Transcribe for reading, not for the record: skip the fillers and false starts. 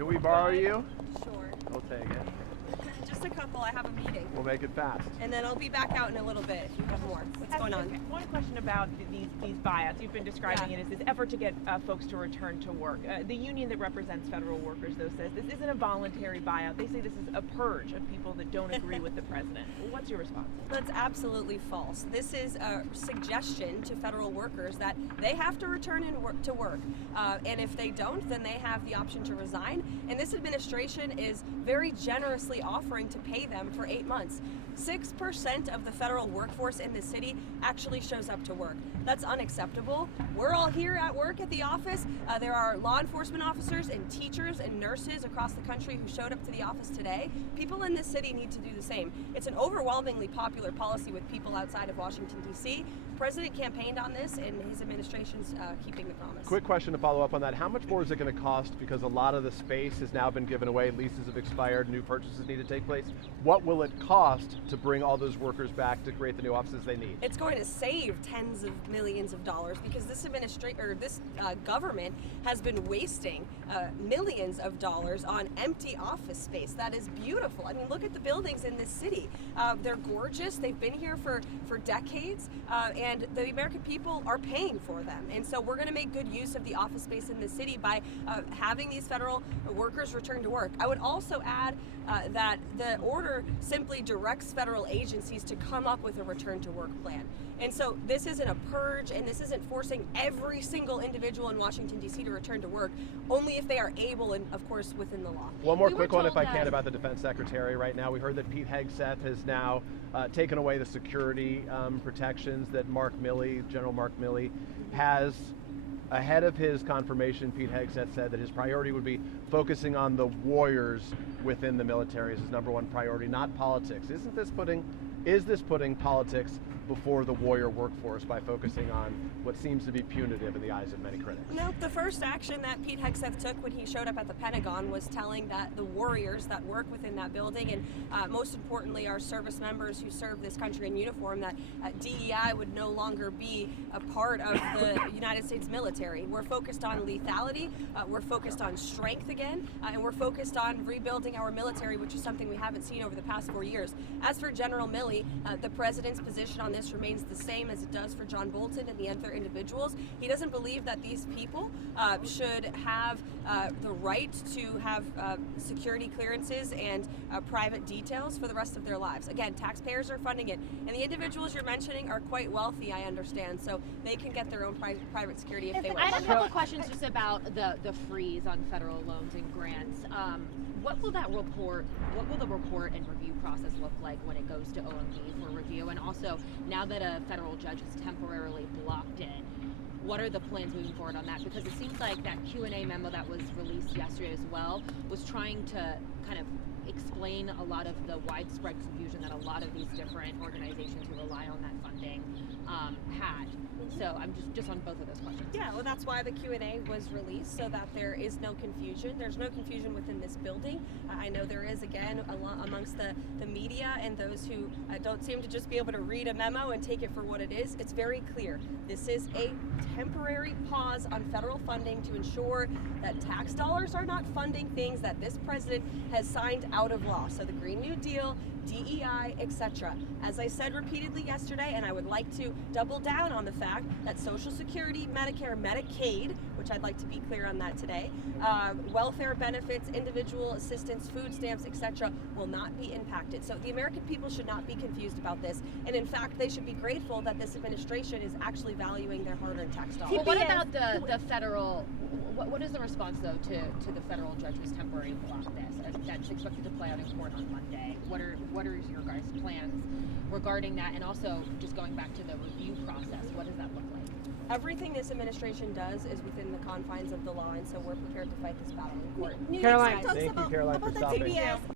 Can we borrow you? Sure. We'll take it. Just a couple. I have a meeting. We'll make it fast. And then I'll be back out in a little bit if you have more. What's going on? One question about these buyouts. You've been describing it as this effort to get folks to return to work. The union that represents federal workers, though, says this isn't a voluntary buyout. They say this is a purge of people that don't agree with the president. What's your response? That's absolutely false. This is a suggestion to federal workers that they have to return to work. And if they don't, then they have the option to resign. And this administration is very generously offering to pay them for 8 months. 6% of the federal workforce in the city actually shows up to work. That's unacceptable. We're all here at work at the office. There are law enforcement officers and teachers and nurses across the country who showed up to the office today. People in this city need to do the same. It's an overwhelmingly popular policy with people outside of Washington, D.C. The president campaigned on this, and his administration's keeping the promise. Quick question to follow up on that. How much more is it going to cost, because a lot of the space has now been given away, leases have expired, new purchases need to take place? What will it cost to bring all those workers back to create the new offices they need? It's going to save tens of millions of dollars, because this government has been wasting millions of dollars on empty office space. That is beautiful. I mean, look at the buildings in this city. They're gorgeous. They've been here for decades, and the American people are paying for them. And so we're going to make good use of the office space in the city by having these federal workers return to work. I would also add that the order simply directs federal agencies to come up with a return to work plan. And so this isn't a purge, and this isn't forcing every single individual in Washington, D.C. to return to work, only if they are able and, of course, within the law. One more quick one, if I can, about the defense secretary right now. We heard that Pete Hegseth has now taken away the security protections that General Mark Milley has. Ahead of his confirmation, Pete Hegseth said that his priority would be focusing on the warriors within the military as his number one priority, not politics. Is this putting politics before the warrior workforce by focusing on what seems to be punitive in the eyes of many critics? No, the first action that Pete Hegseth took when he showed up at the Pentagon was telling that the warriors that work within that building, and most importantly our service members who serve this country in uniform, that DEI would no longer be a part of the United States military. We're focused on lethality, we're focused on strength again, and we're focused on rebuilding our military, which is something we haven't seen over the past 4 years. As for General Milley, the president's position on this remains the same as it does for John Bolton and the other individuals. He doesn't believe that these people should have the right to have security clearances and private details for the rest of their lives. Again, taxpayers are funding it, and the individuals you're mentioning are quite wealthy, I understand, so they can get their own private security if they wish. I have a couple questions just about the freeze on federal loans and grants. What will the report and review process look like when it goes to OMB for review? And also, now that a federal judge has temporarily blocked it, what are the plans moving forward on that? Because it seems like that Q&A memo that was released yesterday as well was trying to kind of explain a lot of the widespread confusion that a lot of these different organizations who rely on that funding had. So I'm just on both of those questions. Yeah, well, that's why the Q&A was released, so that there is no confusion. There's no confusion within this building. I know there is, again, amongst the media and those who don't seem to just be able to read a memo and take it for what it is. It's very clear. This is a temporary pause on federal funding to ensure that tax dollars are not funding things that this president has signed out of law. So the Green New Deal, DEI, etc. As I said repeatedly yesterday, and I would like to double down on the fact that Social Security, Medicare, Medicaid, which I'd like to be clear on that today, welfare benefits, individual assistance, food stamps, etc. will not be impacted. So the American people should not be confused about this, and in fact they should be grateful that this administration is actually valuing their hard-earned tax dollars. Well, what about the federal, what is the response though to the federal judge who's temporarily blocked this? That's expected to play out in court on Monday. What are your guys' plans regarding that, and also just going back to the review process, what does that look like? Everything this administration does is within the confines of the law, and so we're prepared to fight this battle in court. Karoline, thank you, Karoline, for stopping.